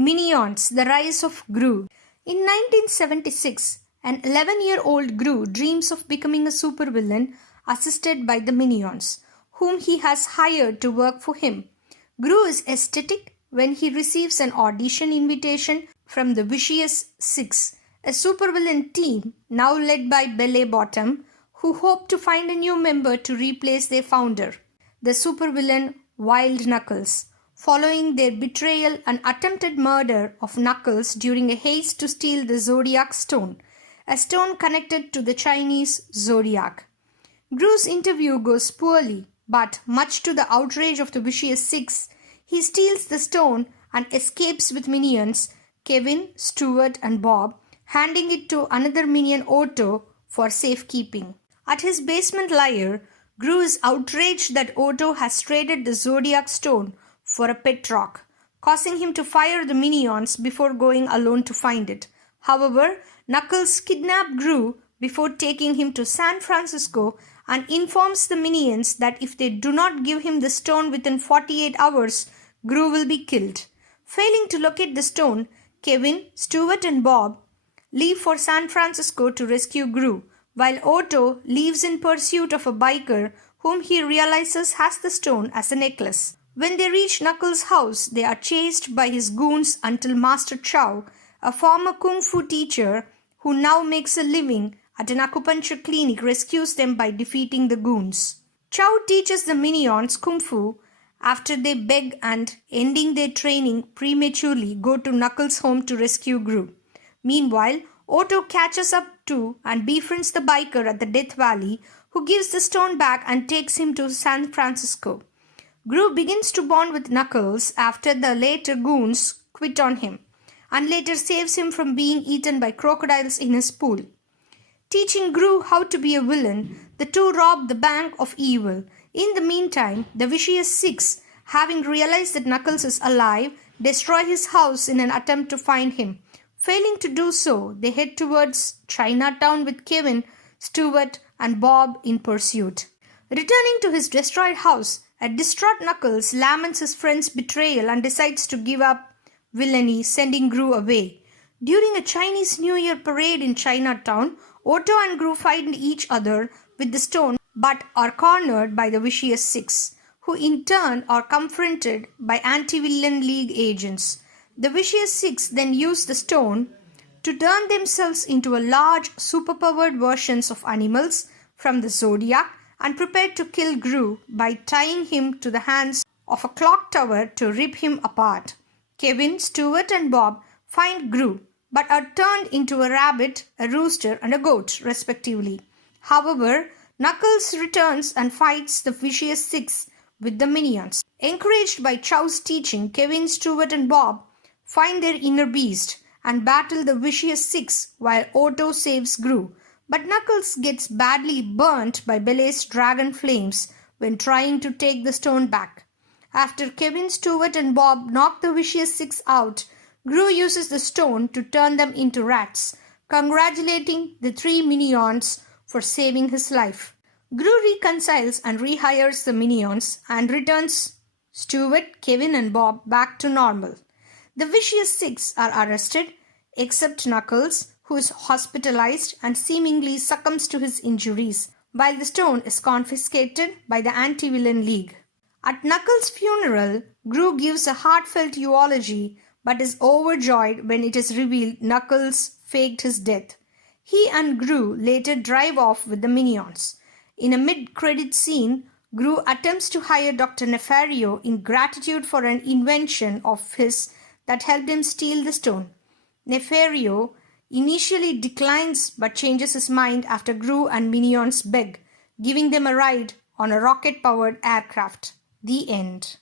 Minions, the Rise of Gru. In 1976, an 11-year-old Gru dreams of becoming a supervillain assisted by the Minions, whom he has hired to work for him. Gru is ecstatic when he receives an audition invitation from the Vicious Six, a supervillain team now led by Belly Bottom, who hope to find a new member to replace their founder, the supervillain Wild Knuckles, following their betrayal and attempted murder of Knuckles during a haste to steal the Zodiac Stone, a stone connected to the Chinese zodiac. Gru's interview goes poorly, but much to the outrage of the Vicious Six, he steals the stone and escapes with minions Kevin, Stuart and Bob, handing it to another minion Otto for safekeeping. At his basement lair, Gru is outraged that Otto has traded the Zodiac Stone for a pet rock, causing him to fire the minions before going alone to find it. However, Knuckles kidnaps Gru before taking him to San Francisco and informs the minions that if they do not give him the stone within 48 hours, Gru will be killed. Failing to locate the stone, Kevin, Stuart and Bob leave for San Francisco to rescue Gru, while Otto leaves in pursuit of a biker whom he realizes has the stone as a necklace. When they reach Knuckles' house, they are chased by his goons until Master Chow, a former kung fu teacher who now makes a living at an acupuncture clinic, rescues them by defeating the goons. Chow teaches the minions kung fu after they beg and, ending their training prematurely, go to Knuckles' home to rescue Gru. Meanwhile, Otto catches up to and befriends the biker at the Death Valley, who gives the stone back and takes him to San Francisco. Gru begins to bond with Knuckles after the later goons quit on him, and later saves him from being eaten by crocodiles in his pool. Teaching Gru how to be a villain, the two rob the Bank of Evil. In the meantime, the Vicious Six, having realized that Knuckles is alive, destroy his house in an attempt to find him. Failing to do so, they head towards Chinatown with Kevin, Stuart and Bob in pursuit. Returning to his destroyed house, a distraught Knuckles laments his friend's betrayal and decides to give up villainy, sending Gru away. During a Chinese New Year parade in Chinatown, Otto and Gru find each other with the stone but are cornered by the Vicious Six, who in turn are confronted by anti-villain league agents. The Vicious Six then use the stone to turn themselves into a large superpowered versions of animals from the Zodiac and prepare to kill Gru by tying him to the hands of a clock tower to rip him apart. Kevin, Stuart and Bob find Gru but are turned into a rabbit, a rooster and a goat respectively. However, Knuckles returns and fights the Vicious Six with the minions. Encouraged by Chow's teaching, Kevin, Stuart and Bob find their inner beast and battle the Vicious Six while Otto saves Gru. But Knuckles gets badly burnt by Belly's dragon flames when trying to take the stone back. After Kevin, Stuart and Bob knock the Vicious Six out, Gru uses the stone to turn them into rats, congratulating the three minions for saving his life. Gru reconciles and rehires the minions and returns Stuart, Kevin and Bob back to normal. The Vicious Six are arrested, except Knuckles, who is hospitalized and seemingly succumbs to his injuries, while the stone is confiscated by the anti-villain league. At Knuckles' funeral, Gru gives a heartfelt eulogy but is overjoyed when it is revealed Knuckles faked his death. He and Gru later drive off with the minions. In a mid-credit scene, Gru attempts to hire Dr. Nefario in gratitude for an invention of his that helped him steal the stone. Nefario initially declines but changes his mind after Gru and minions beg, giving them a ride on a rocket-powered aircraft. The end.